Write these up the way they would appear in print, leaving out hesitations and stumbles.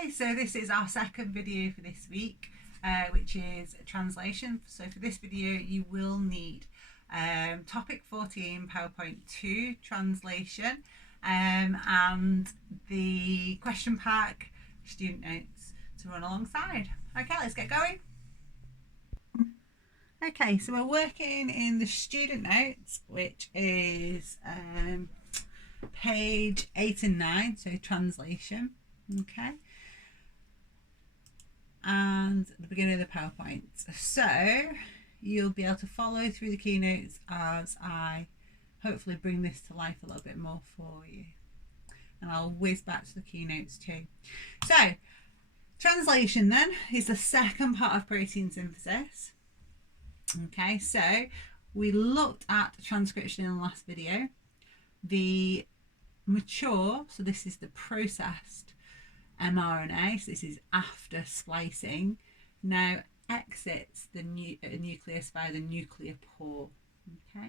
Okay, so this is our second video for this week, which is translation. So for this video you will need topic 14 PowerPoint 2 translation and the question pack, student notes to run alongside. Okay, let's get going. Okay, so we're working in the student notes, which is page 8 and 9, so translation. Okay, and the beginning of the PowerPoint. So you'll be able to follow through the keynotes as I hopefully bring this to life a little bit more for you, and I'll whiz back to the keynotes too. So translation then is the second part of protein synthesis. Okay, so we looked at transcription in the last video. The mature, so this is the processed mRNA, so this is after splicing, now exits the nucleus via the nuclear pore. Okay,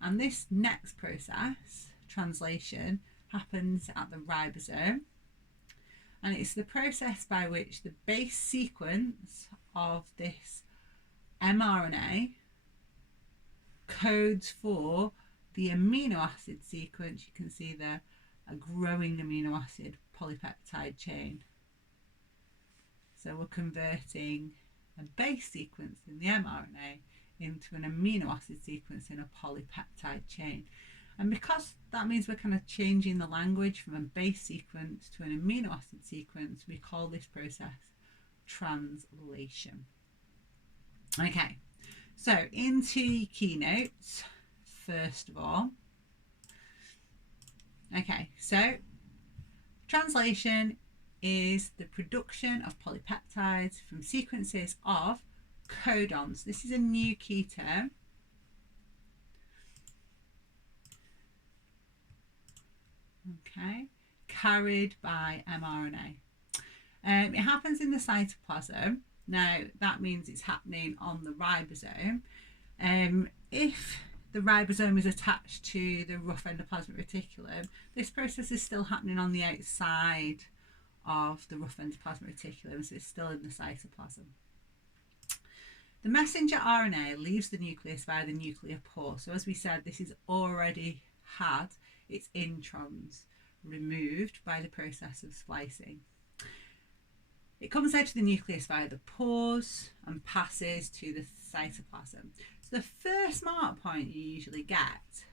and this next process, translation, happens at the ribosome, and it's the process by which the base sequence of this mRNA codes for the amino acid sequence. You can see there a growing amino acid polypeptide chain. So we're converting a base sequence in the mRNA into an amino acid sequence in a polypeptide chain. And because that means we're kind of changing the language from a base sequence to an amino acid sequence, we call this process translation. Okay, so into keynotes first of all. Okay, so translation is the production of polypeptides from sequences of codons. This is a new key term. Okay, carried by mRNA. It happens in the cytoplasm. Now that means it's happening on the ribosome. If the ribosome is attached to the rough endoplasmic reticulum, this process is still happening on the outside of the rough endoplasmic reticulum, so it's still in the cytoplasm. The messenger RNA leaves the nucleus via the nuclear pore. So as we said, this has already had its introns removed by the process of splicing. It comes out of the nucleus via the pores and passes to the cytoplasm. So the first mark point you usually get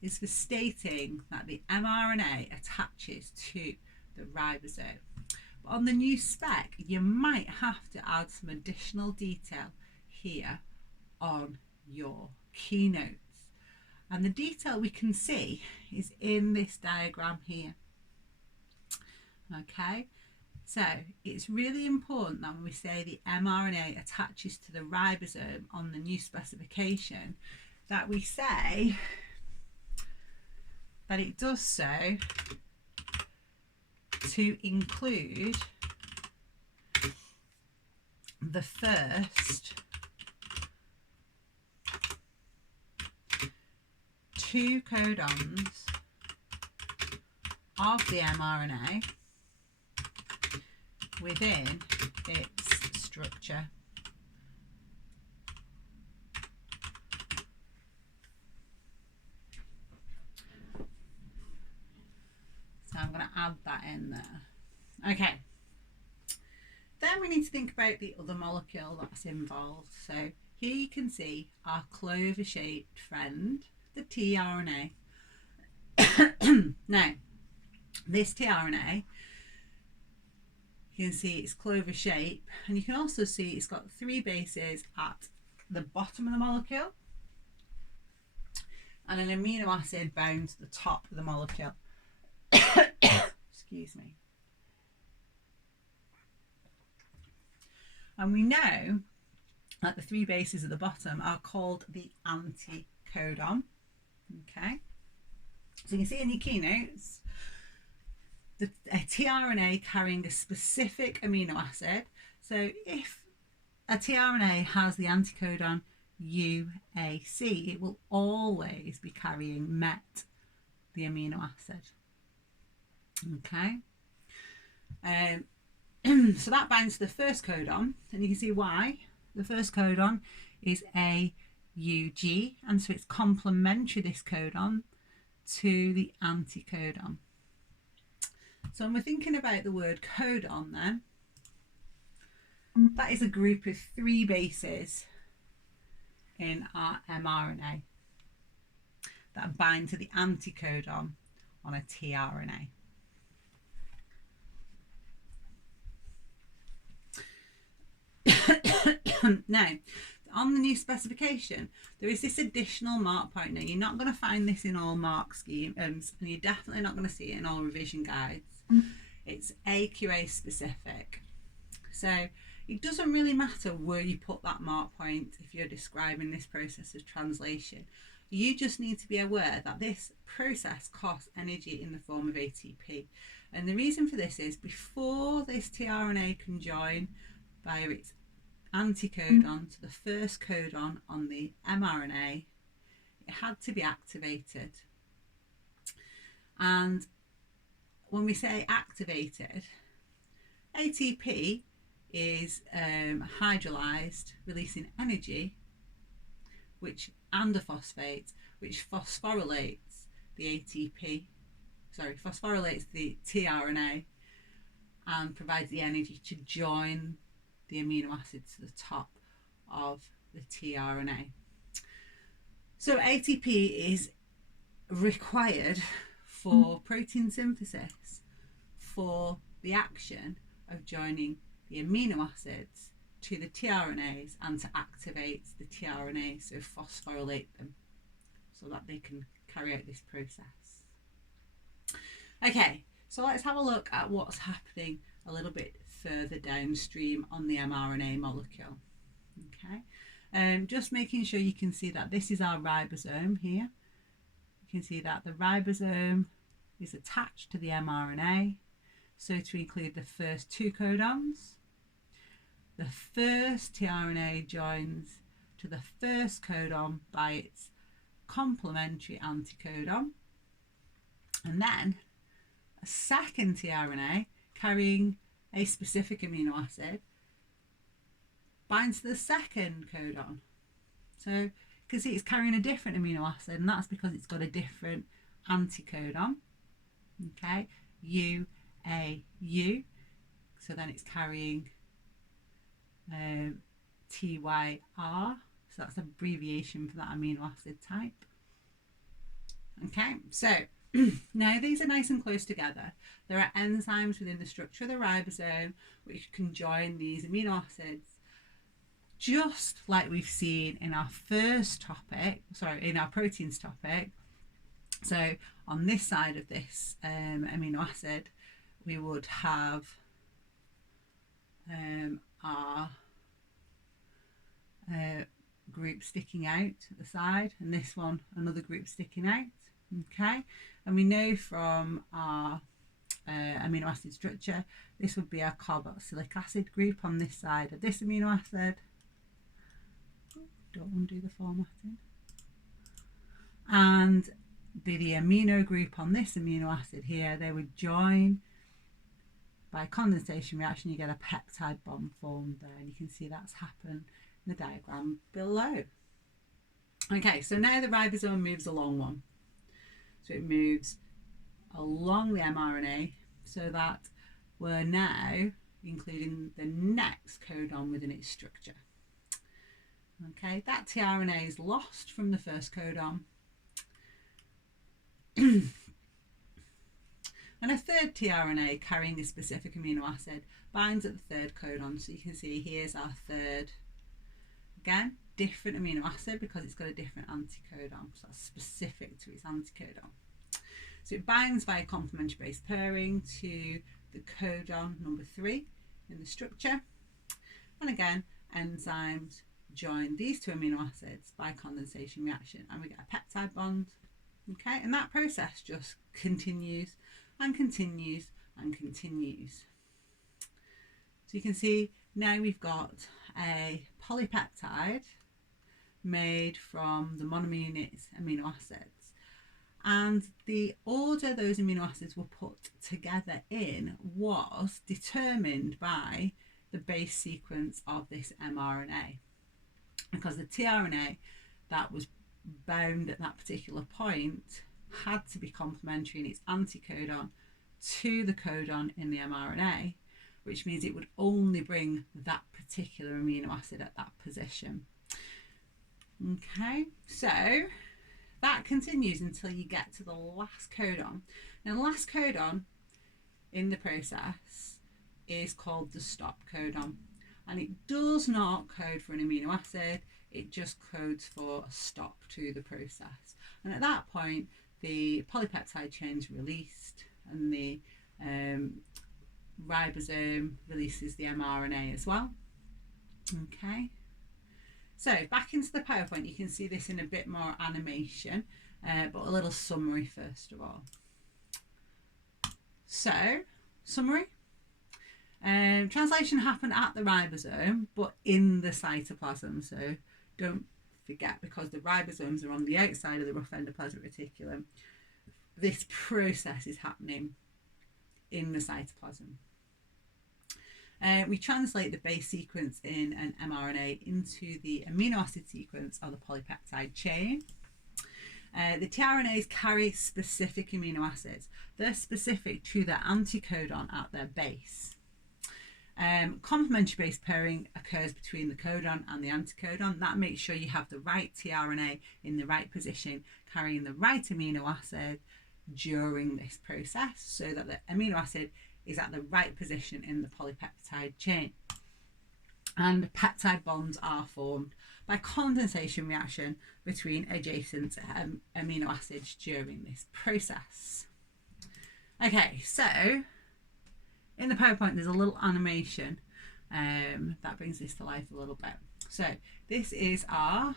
is for stating that the mRNA attaches to the ribosome. But on the new spec, you might have to add some additional detail here on your keynotes. And the detail we can see is in this diagram here. Okay, so it's really important that when we say the mRNA attaches to the ribosome on the new specification, that we say that it does so to include the first two codons of the mRNA within its structure. So I'm going to add that in there. Okay. Then we need to think about the other molecule that's involved. So here you can see our clover-shaped friend, the tRNA. Now, this tRNA, you can see it's clover shape, and you can also see it's got 3 bases at the bottom of the molecule and an amino acid bound to the top of the molecule. Excuse me. And we know that the 3 bases at the bottom are called the anticodon. Okay, so you can see in your keynotes a tRNA carrying a specific amino acid. So if a tRNA has the anticodon UAC, it will always be carrying MET, the amino acid. Okay, So that binds to the first codon, and you can see why. The first codon is AUG, and so it's complementary, this codon, to the anticodon. So when we're thinking about the word codon then, that is a group of 3 bases in our mRNA that bind to the anticodon on a tRNA. Now, on the new specification, there is this additional mark point. Now, you're not going to find this in all mark schemes, and you're definitely not going to see it in all revision guides. It's AQA specific. So it doesn't really matter where you put that mark point if you're describing this process as translation. You just need to be aware that this process costs energy in the form of ATP. And the reason for this is, before this tRNA can join via its anticodon to the first codon on the mRNA, it had to be activated. And when we say activated, ATP is hydrolyzed, releasing energy, and a phosphate, which phosphorylates the phosphorylates the tRNA and provides the energy to join the amino acid to the top of the tRNA. So ATP is required for protein synthesis, for the action of joining the amino acids to the tRNAs and to activate the tRNA, so phosphorylate them so that they can carry out this process. Okay, so let's have a look at what's happening a little bit further downstream on the mRNA molecule. Okay, just making sure you can see that this is our ribosome here. You can see that the ribosome is attached to the mRNA, so to include the first 2 codons. The first tRNA joins to the first codon by its complementary anticodon, and then a second tRNA carrying a specific amino acid binds to the second codon. So you can see it's carrying a different amino acid, and that's because it's got a different anticodon. Okay, UAU. So then it's carrying TYR, so that's an abbreviation for that amino acid type. Okay, so now these are nice and close together. There are enzymes within the structure of the ribosome which can join these amino acids, just like we've seen in our first topic, in our proteins topic. So on this side of this amino acid, we would have our group sticking out at the side, and this one another group sticking out. Okay, and we know from our amino acid structure, this would be our carboxylic acid group on this side of this amino acid. Don't undo the formatting. And the amino group on this amino acid here, they would join by condensation reaction. You get a peptide bond formed there, and you can see that's happened in the diagram below. Okay, so now the ribosome moves along one. So it moves along the mRNA so that we're now including the next codon within its structure. Okay, that tRNA is lost from the first codon. And a third tRNA carrying a specific amino acid binds at the third codon. So you can see here's our third. Again, different amino acid because it's got a different anticodon. So that's specific to its anticodon. So it binds via complementary base pairing to the codon number 3 in the structure. And again, enzymes join these 2 amino acids by condensation reaction, and we get a peptide bond. Okay, and that process just continues and continues and continues. So you can see now we've got a polypeptide made from the monomer unit amino acids, And the order those amino acids were put together in was determined by the base sequence of this mRNA. Because the tRNA that was bound at that particular point had to be complementary in its anticodon to the codon in the mRNA, which means it would only bring that particular amino acid at that position. Okay, so that continues until you get to the last codon. Now, the last codon in the process is called the stop codon, and it does not code for an amino acid, it just codes for a stop to the process. And at that point, the polypeptide chain is released, and the ribosome releases the mRNA as well. Okay. So back into the PowerPoint, you can see this in a bit more animation, but a little summary first of all. So, summary. Translation happened at the ribosome, but in the cytoplasm. So don't forget, because the ribosomes are on the outside of the rough endoplasmic reticulum, this process is happening in the cytoplasm. We translate the base sequence in an mRNA into the amino acid sequence of the polypeptide chain. The tRNAs carry specific amino acids. They're specific to the anticodon at their base. Complementary base pairing occurs between the codon and the anticodon. That makes sure you have the right tRNA in the right position, carrying the right amino acid during this process, so that the amino acid is at the right position in the polypeptide chain. And peptide bonds are formed by condensation reaction between adjacent amino acids during this process. Okay, so in the PowerPoint there's a little animation that brings this to life a little bit. So this is our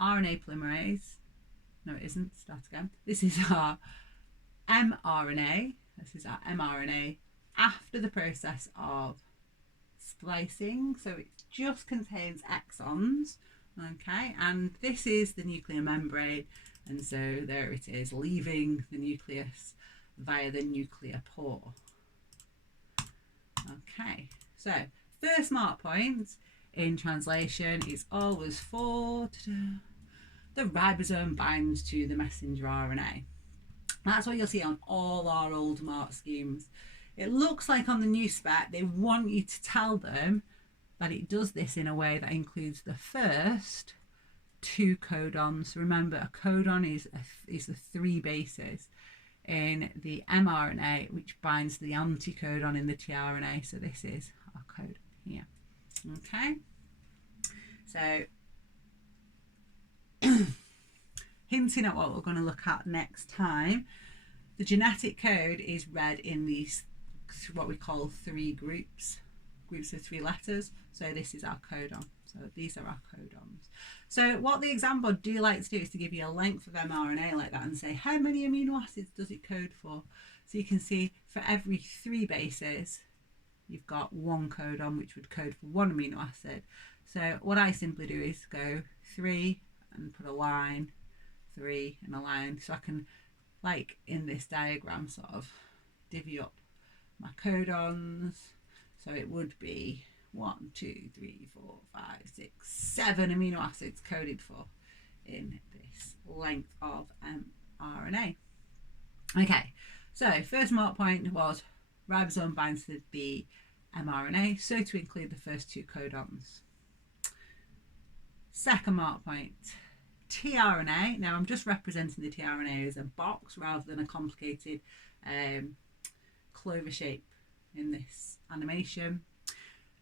RNA polymerase. No, it isn't. Start again. This is our mRNA. This is our mRNA after the process of splicing. So it just contains exons. Okay, and this is the nuclear membrane. And so there it is, leaving the nucleus via the nuclear pore. Okay, so first mark point in translation is always for the ribosome binds to the messenger RNA. That's what you'll see on all our old mark schemes. It looks like on the new spec they want you to tell them that it does this in a way that includes the first two codons. Remember, a codon is the three bases in the mRNA, which binds the anticodon in the tRNA. So this is our codon here. Okay, so hinting at what we're going to look at next time, the genetic code is read in these what we call three groups of three letters. So this is our codon. So these are our codons. So what the exam board do like to do is to give you a length of mRNA like that and say how many amino acids does it code for. So you can see for every three bases you've got one codon which would code for one amino acid. So what I simply do is go 3 and put a line, 3 and a line, so I can, like in this diagram, sort of divvy up my codons. So it would be 1, 2, 3, 4, 5, 6, 7 amino acids coded for in this length of mRNA. Okay, so first mark point was ribosome binds to the mRNA, so to include the first two codons. Second mark point, tRNA. Now I'm just representing the tRNA as a box rather than a complicated clover shape in this animation.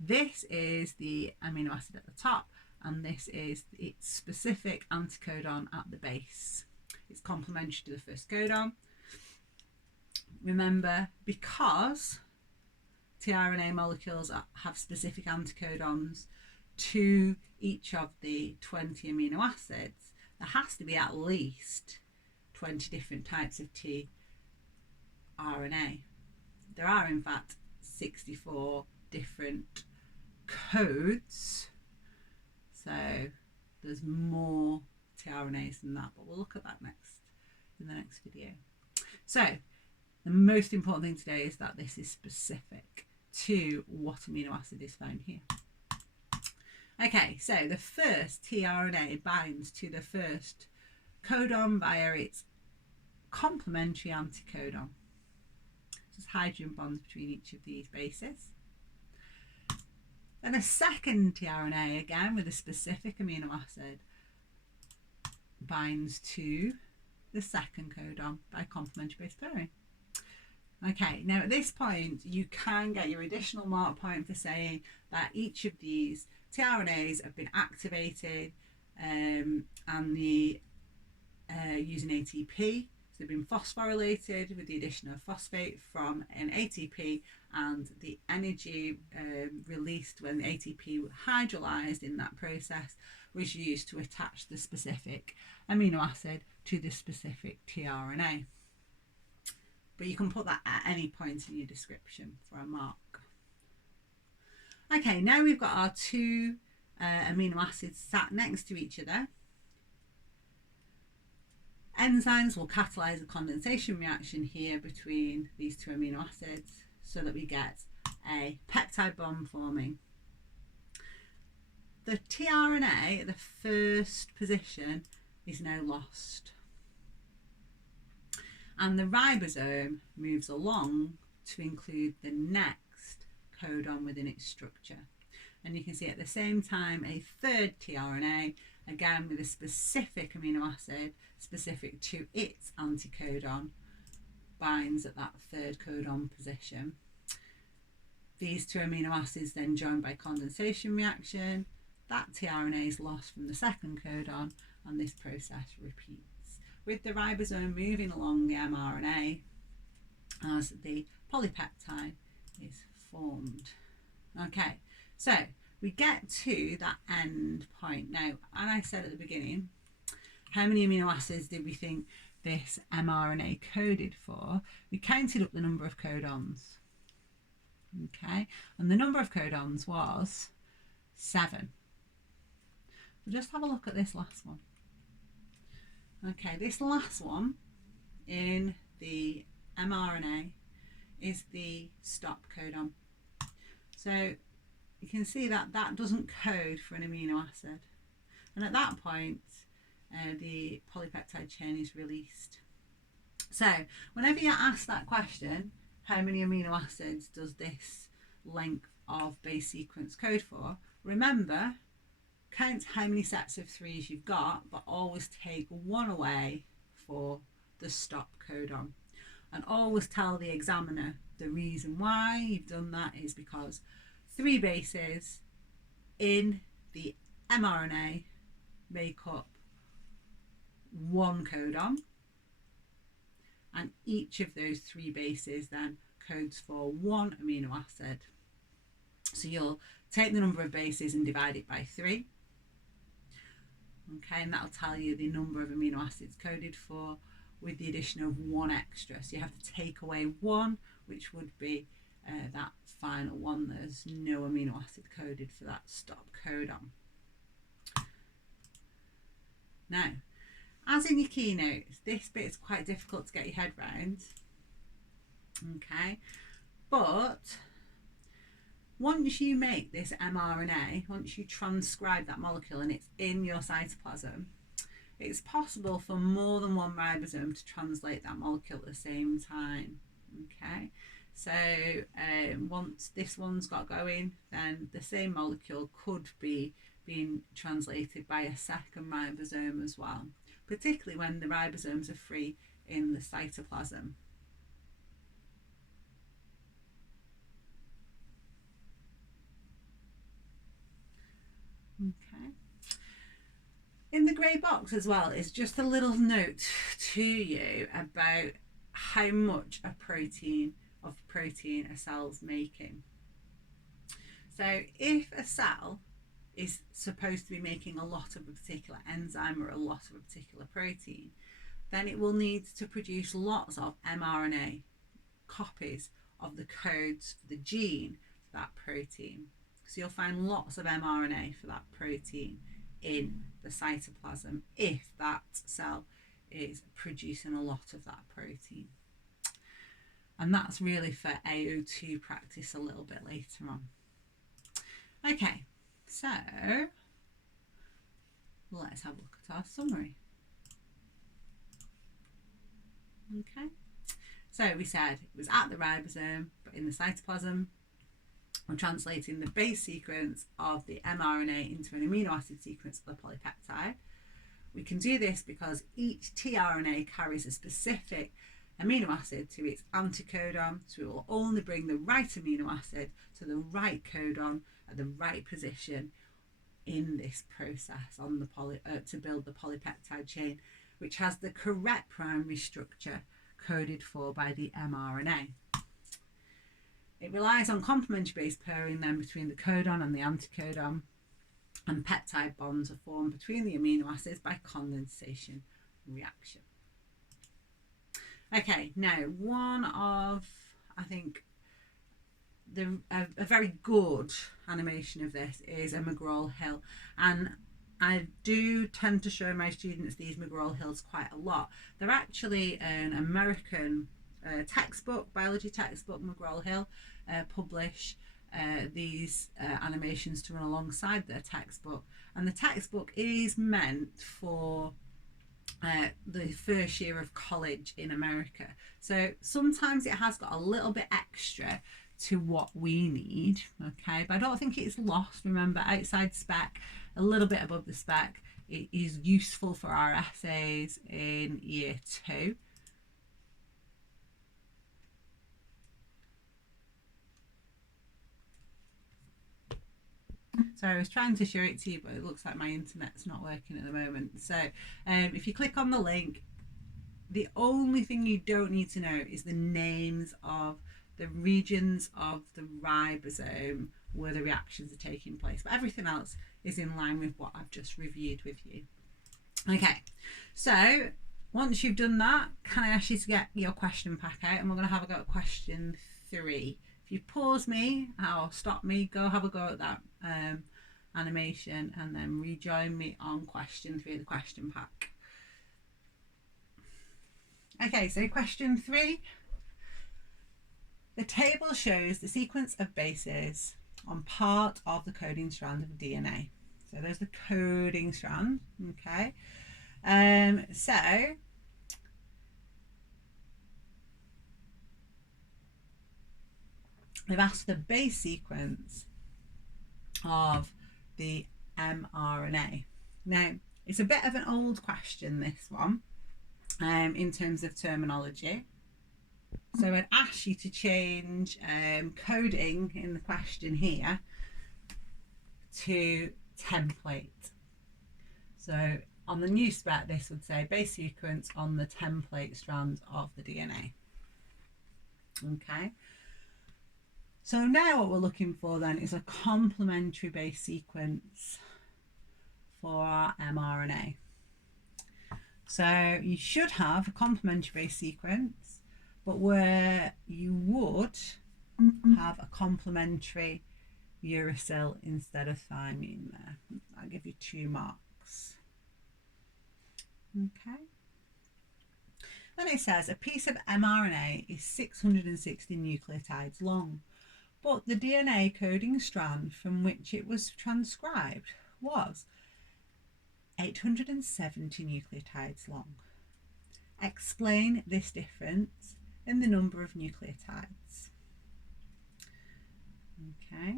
This is the amino acid at the top, and this is its specific anticodon at the base. It's complementary to the first codon. Remember, because tRNA molecules have specific anticodons to each of the 20 amino acids, there has to be at least 20 different types of tRNA. There are in fact 64 different codes, so there's more tRNAs than that, but we'll look at that next in the next video. So the most important thing today is that this is specific to what amino acid is found here. Okay, so the first tRNA binds to the first codon via its complementary anticodon. So there's hydrogen bonds between each of these bases. Then a second tRNA, again with a specific amino acid, binds to the second codon by complementary base pairing. Okay, now at this point you can get your additional mark point for saying that each of these tRNAs have been activated and the using ATP. So they've been phosphorylated with the addition of phosphate from an ATP, and the energy released when the ATP hydrolyzed in that process was used to attach the specific amino acid to the specific tRNA. But you can put that at any point in your description for a mark. Okay, now we've got our two amino acids sat next to each other. Enzymes will catalyse a condensation reaction here between these two amino acids so that we get a peptide bond forming. The tRNA at the first position is now lost, and the ribosome moves along to include the next codon within its structure. And you can see at the same time a third tRNA, again with a specific amino acid specific to its anticodon, binds at that third codon position. These two amino acids then join by condensation reaction. That tRNA is lost from the second codon, and this process repeats, with the ribosome moving along the mRNA as the polypeptide is formed. Okay, so we get to that end point. Now, and I said at the beginning, how many amino acids did we think this mRNA coded for? We counted up the number of codons. Okay, and the number of codons was 7. So just have a look at this last one. Okay, this last one in the mRNA is the stop codon. So you can see that that doesn't code for an amino acid. And at that point, the polypeptide chain is released. So whenever you're asked that question, how many amino acids does this length of base sequence code for? Remember, count how many sets of 3s you've got, but always take one away for the stop codon. And always tell the examiner the reason why you've done that is because 3 bases in the mRNA make up 1 codon, and each of those 3 bases then codes for 1 amino acid. So you'll take the number of bases and divide it by 3. Okay, and that'll tell you the number of amino acids coded for, with the addition of 1 extra. So you have to take away 1, which would be that final one. There's no amino acid coded for that stop codon. Now, as in your keynotes, this bit is quite difficult to get your head round. Okay, but once you make this mRNA, once you transcribe that molecule and it's in your cytoplasm, it's possible for more than one ribosome to translate that molecule at the same time. Okay, so once this one's got going, then the same molecule could be being translated by a second ribosome as well, particularly when the ribosomes are free in the cytoplasm. Okay. In the grey box as well is just a little note to you about how much a protein a cell's making. So if a cell is supposed to be making a lot of a particular enzyme or a lot of a particular protein, then it will need to produce lots of mRNA copies of the codes for the gene for that protein. So you'll find lots of mRNA for that protein in the cytoplasm if that cell is producing a lot of that protein. And that's really for AO2 practice a little bit later on. Okay, so let's have a look at our summary. Okay, so we said it was at the ribosome, but in the cytoplasm. We're translating the base sequence of the mRNA into an amino acid sequence of the polypeptide. We can do this because each tRNA carries a specific amino acid to its anticodon, so it will only bring the right amino acid to the right codon at the right position in this process on the to build the polypeptide chain, which has the correct primary structure coded for by the mRNA. It relies on complementary base pairing then between the codon and the anticodon, and peptide bonds are formed between the amino acids by condensation reaction. Okay, now one of, I think, a very good animation of this is a McGraw-Hill, and I do tend to show my students these McGraw-Hills quite a lot. They're actually an American textbook, biology textbook. McGraw-Hill publish these animations to run alongside their textbook, and the textbook is meant for the first year of college in America, so sometimes it has got a little bit extra to what we need, okay, but I don't think it's lost. Remember, outside spec, a little bit above the spec, it is useful for our essays in year 2. So I was trying to show it to you, but it looks like my internet's not working at the moment. So if you click on the link, the only thing you don't need to know is the names of the regions of the ribosome where the reactions are taking place. But everything else is in line with what I've just reviewed with you. Okay, so once you've done that, can I ask you to get your question pack out? And we're going to have a go at question 3. If you pause me or stop me, go have a go at that animation and then rejoin me on question 3 of the question pack. Okay, so question 3. The table shows the sequence of bases on part of the coding strand of DNA. So there's the coding strand, okay? So they've asked the base sequence of the mRNA. Now, it's a bit of an old question, this one, in terms of terminology. So I'd ask you to change coding in the question here to template. So on the new spec, this would say base sequence on the template strand of the DNA. Okay. So now what we're looking for then is a complementary base sequence for our mRNA. So you should have a complementary base sequence, but where you would have a complementary uracil instead of thymine there. I'll give you 2 marks. Okay. Then it says a piece of mRNA is 660 nucleotides long, but the DNA coding strand from which it was transcribed was 870 nucleotides long. Explain this difference in the number of nucleotides. Okay.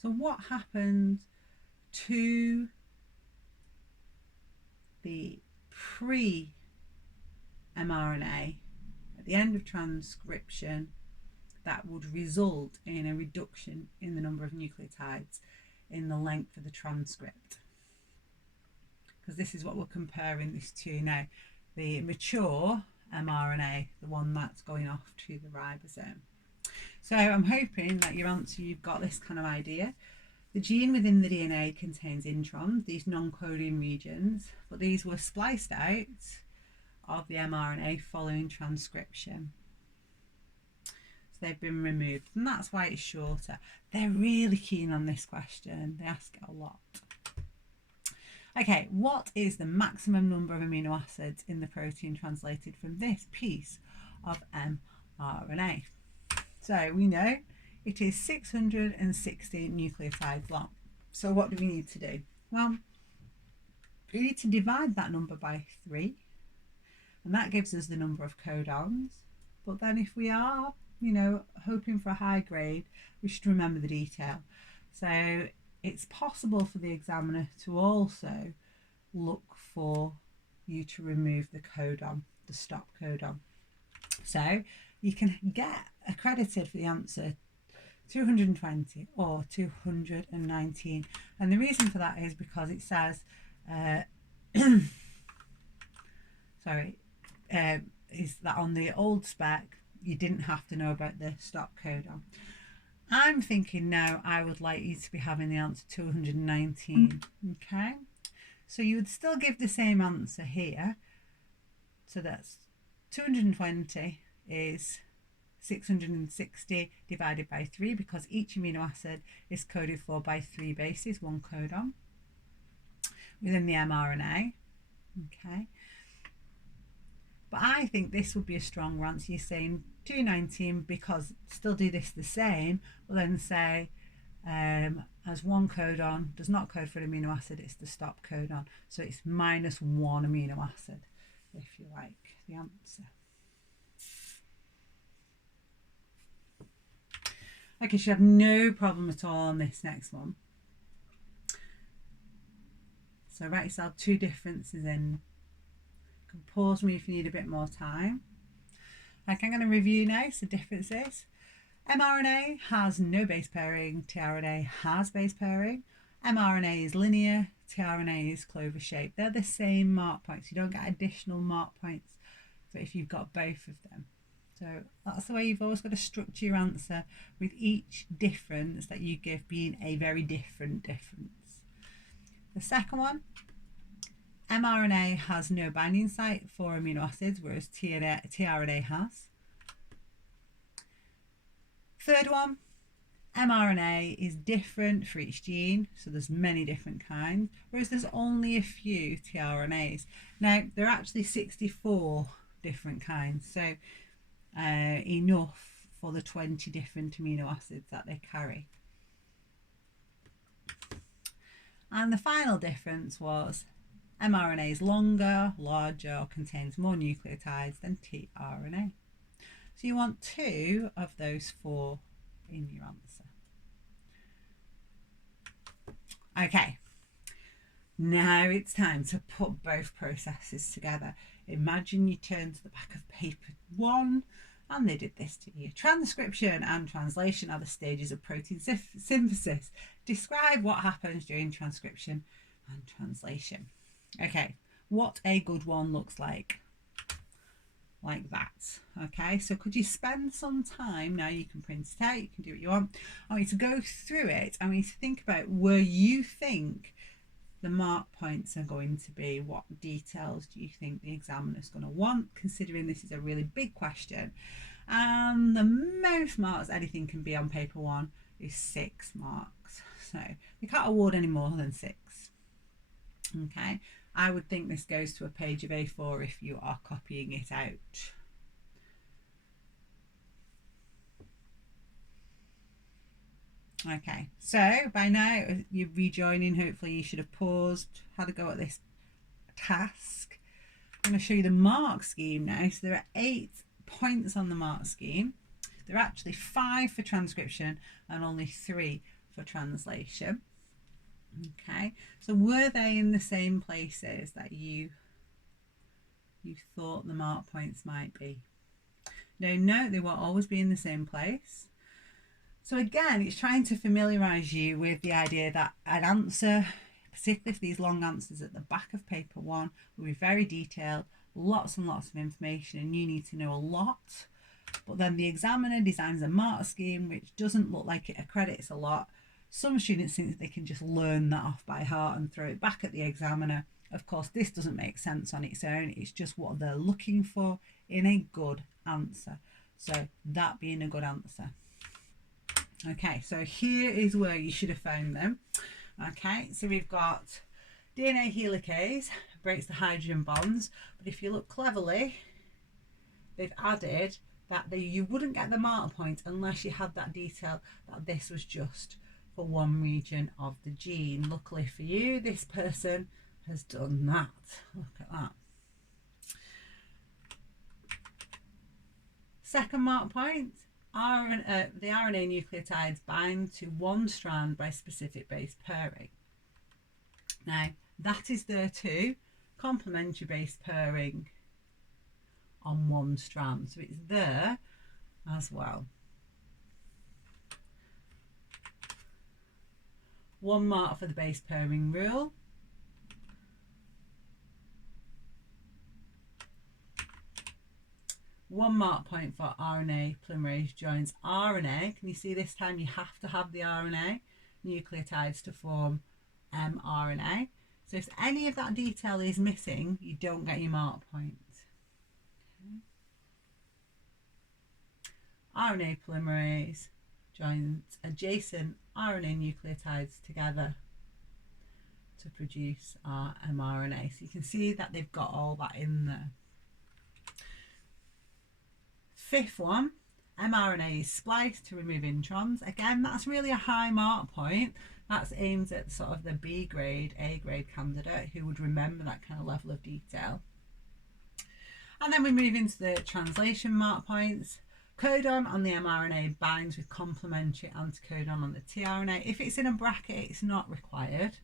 So what happened to the pre-mRNA at the end of transcription that would result in a reduction in the number of nucleotides in the length of the transcript? Because this is what we're comparing this to now. The mature mRNA, the one that's going off to the ribosome. So I'm hoping that you've got this kind of idea. The gene within the DNA contains introns, these non-coding regions, but these were spliced out of the mRNA following transcription. So they've been removed, and that's why it's shorter. They're really keen on this question. They ask it a lot. Okay, what is the maximum number of amino acids in the protein translated from this piece of mRNA? So we know it is 660 nucleotides long. So what do we need to do? Well, we need to divide that number by 3, and that gives us the number of codons. But then if we are, hoping for a high grade, we should remember the detail. So it's possible for the examiner to also look for you to remove the codon, the stop codon. So you can get accredited for the answer 220 or 219. And the reason for that is because it says, is that on the old spec, you didn't have to know about the stop codon. I'm thinking now I would like you to be having the answer 219. Okay, so you would still give the same answer here. So that's 220 is 660 divided by 3, because each amino acid is coded for by 3 bases, 1 codon within the mRNA. Okay, but I think this would be a strong answer. You're saying 219 because still do this the same, but then say as 1 codon does not code for an amino acid, it's the stop codon. So it's -1 amino acid, if you like, the answer. Okay, you should have no problem at all on this next one. So write yourself 2 differences in. You can pause me if you need a bit more time. Okay, I'm going to review now some differences. mRNA has no base pairing, tRNA has base pairing. mRNA is linear, tRNA is clover shaped. They're the same mark points. You don't get additional mark points if you've got both of them. So that's the way you've always got to structure your answer, with each difference that you give being a very different difference. The second one, mRNA has no binding site for amino acids, whereas tRNA has. Third one, mRNA is different for each gene, so there's many different kinds, whereas there's only a few tRNAs. Now, there are actually 64 different kinds, so enough for the 20 different amino acids that they carry. And the final difference was mRNA is longer, larger, or contains more nucleotides than tRNA. So you want 2 of those 4 in your answer. Okay, now it's time to put both processes together. Imagine you turn to the back of paper 1 and they did this to you. Transcription and translation are the stages of protein synthesis. Describe what happens during transcription and translation. Okay, what a good one looks like that. Okay, so could you spend some time, now you can print it out, you can do what you want, I want you to go through it, I want you to think about where you think the mark points are going to be. What details do you think the examiner's going to want, considering this is a really big question? And the most marks anything can be on paper 1 is 6 marks. So you can't award any more than 6. Okay, I would think this goes to a page of A4 if you are copying it out. Okay, so by now you're rejoining. Hopefully you should have paused, had a go at this task. I'm going to show you the mark scheme now. So there are 8 points on the mark scheme. There are actually 5 for transcription and only 3 for translation. Okay, so were they in the same places that you thought the mark points might be? No, they won't always be in the same place. So again, it's trying to familiarise you with the idea that an answer, particularly for these long answers at the back of paper 1, will be very detailed, lots and lots of information, and you need to know a lot. But then the examiner designs a mark scheme which doesn't look like it accredits a lot. Some students think that they can just learn that off by heart and throw it back at the examiner. Of course, this doesn't make sense on its own. It's just what they're looking for in a good answer. So that being a good answer. Okay, so here is where you should have found them. Okay, so we've got DNA helicase breaks the hydrogen bonds, but if you look cleverly, they've added that you wouldn't get the mark point unless you had that detail that this was just for one region of the gene. Luckily for you, this person has done that. Look at that. Second mark point, the RNA nucleotides bind to one strand by specific base pairing. Now, that is there too, complementary base pairing on one strand. So it's there as well. 1 mark for the base pairing rule. One mark point for RNA polymerase joins RNA. Can you see this time you have to have the RNA nucleotides to form mRNA. So if any of that detail is missing, you don't get your mark point. Okay. RNA polymerase joins adjacent RNA nucleotides together to produce our mRNA. So you can see that they've got all that in there. Fifth one, mRNA is spliced to remove introns. Again, that's really a high mark point. That's aimed at sort of the B grade, A grade candidate who would remember that kind of level of detail. And then we move into the translation mark points. Codon on the mRNA binds with complementary anticodon on the tRNA. If it's in a bracket, it's not required.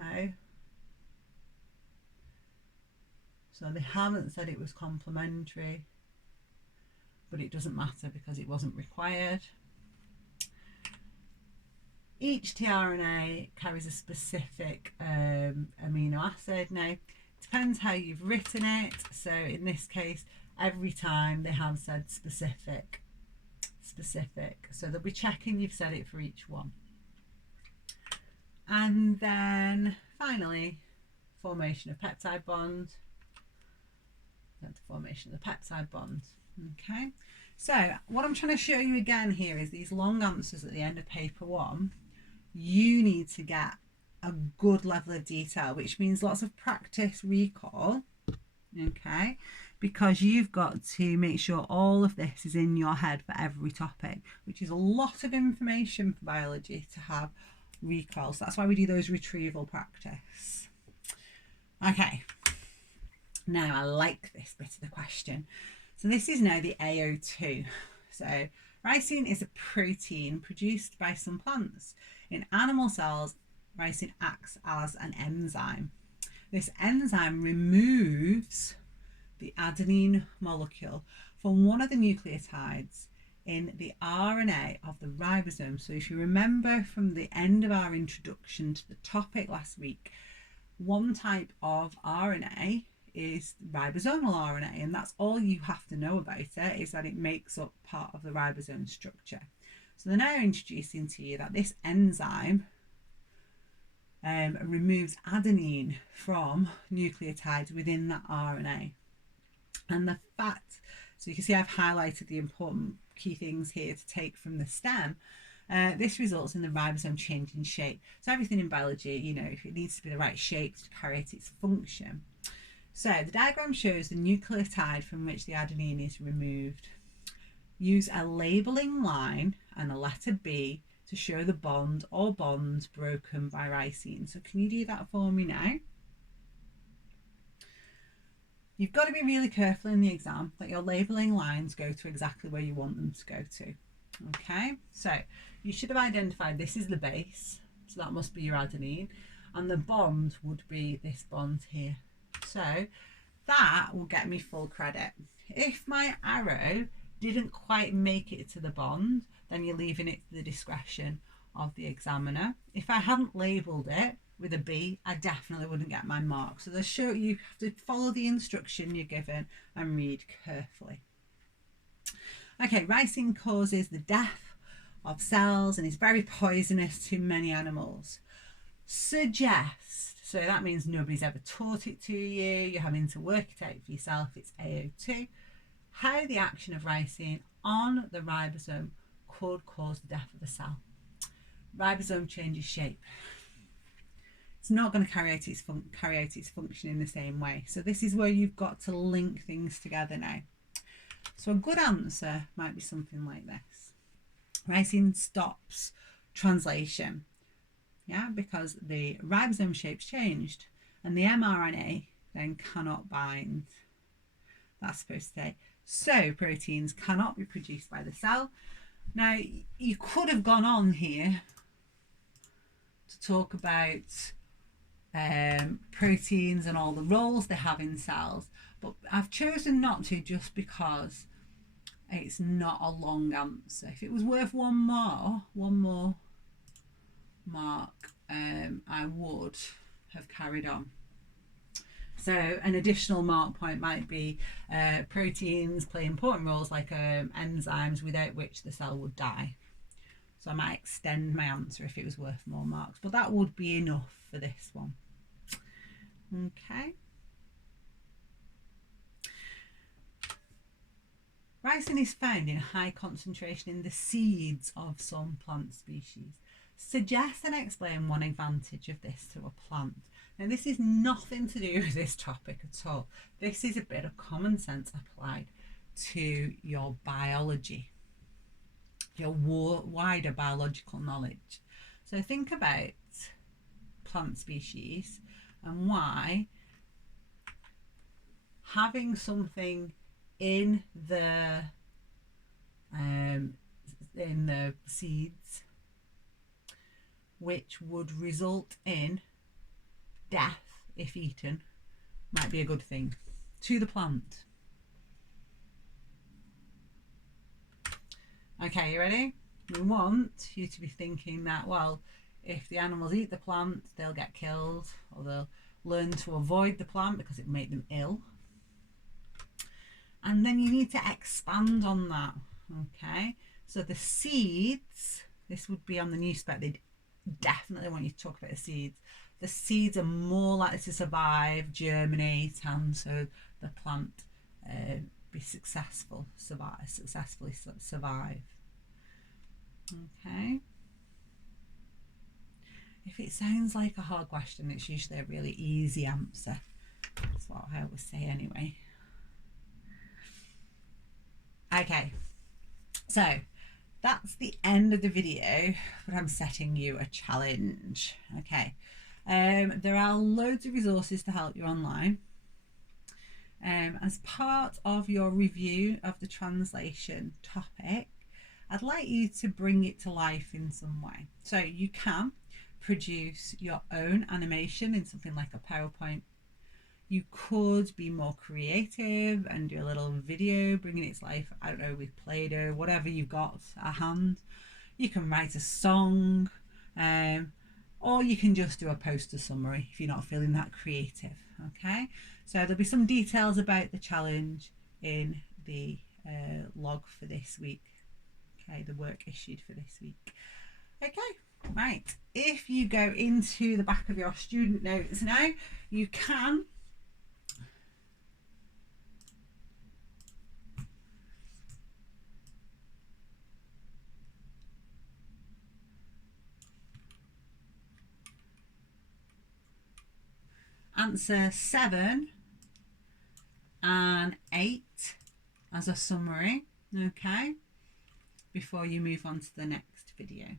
Okay. So they haven't said it was complementary, but it doesn't matter because it wasn't required. Each tRNA carries a specific amino acid. Now, it depends how you've written it. So in this case, every time they have said specific. So they'll be checking you've said it for each one. And then finally, formation of peptide bonds. That's the formation of the peptide bonds. Okay, so what I'm trying to show you again here is these long answers at the end of paper 1. You need to get a good level of detail, which means lots of practice recall, okay, because you've got to make sure all of this is in your head for every topic, which is a lot of information for biology to have recall. So that's why we do those retrieval practice. Okay, now I like this bit of the question. So this is now the AO2. So ricin is a protein produced by some plants. In animal cells, ricin acts as an enzyme. This enzyme removes the adenine molecule from one of the nucleotides in the RNA of the ribosome. So if you remember from the end of our introduction to the topic last week, one type of RNA is ribosomal RNA, and that's all you have to know about it, is that it makes up part of the ribosome structure. So they're now introducing to you that this enzyme removes adenine from nucleotides within that RNA. And the fact, so you can see I've highlighted the important key things here to take from the stem. This results in the ribosome changing shape. So everything in biology, you know, if it needs to be the right shape to carry out its function. So the diagram shows the nucleotide from which the adenine is removed. Use a labelling line and a letter B to show the bond or bonds broken by ricin. So can you do that for me now? You've got to be really careful in the exam that your labelling lines go to exactly where you want them to go to. Okay, so you should have identified this is the base, so that must be your adenine, and the bond would be this bond here. So that will get me full credit. If my arrow didn't quite make it to the bond, then you're leaving it to the discretion of the examiner. If I hadn't labelled it with a B, I definitely wouldn't get my mark. So you have to follow the instruction you're given and read carefully. Okay, ricin causes the death of cells and is very poisonous to many animals. Suggest, so that means nobody's ever taught it to you, you're having to work it out for yourself, it's AO2, how the action of ricin on the ribosome could cause the death of a cell. Ribosome changes shape. it's not going to carry out its function in the same way. So this is where you've got to link things together now. So a good answer might be something like this. Ricin stops translation, yeah, because the ribosome shape's changed and the mRNA then cannot bind. That's supposed to say, so proteins cannot be produced by the cell. Now, you could have gone on here to talk about proteins and all the roles they have in cells, but I've chosen not to just because it's not a long answer. If it was worth one more mark, I would have carried on. So an additional mark point might be proteins play important roles like enzymes without which the cell would die. So I might extend my answer if it was worth more marks, but that would be enough for this one. Okay. Ricin is found in high concentration in the seeds of some plant species. Suggest and explain one advantage of this to a plant. Now, this is nothing to do with this topic at all. This is a bit of common sense applied to your biology, your wider biological knowledge. So think about plant species and why having something in the seeds which would result in death if eaten might be a good thing to the plant. Okay, you ready? We want you to be thinking that, well, if the animals eat the plant, they'll get killed, or they'll learn to avoid the plant because it will make them ill. And then you need to expand on that. Okay, so the seeds, this would be on the new spec, they'd definitely want you to talk about the seeds. The seeds are more likely to survive, germinate, and so the plant be successfully survive. Okay. If it sounds like a hard question, it's usually a really easy answer. That's what I always say anyway. Okay, so that's the end of the video, but I'm setting you a challenge. Okay, there are loads of resources to help you online. As part of your review of the translation topic, I'd like you to bring it to life in some way. So you can produce your own animation in something like a PowerPoint. You could be more creative and do a little video bringing it to life, I don't know, with Play-Doh, whatever you've got at hand. You can write a song, or you can just do a poster summary if you're not feeling that creative. Okay, so there'll be some details about the challenge in the log for this week. Okay, the work issued for this week. Okay, right. If you go into the back of your student notes now, you can answer 7 and 8 as a summary, okay, before you move on to the next video.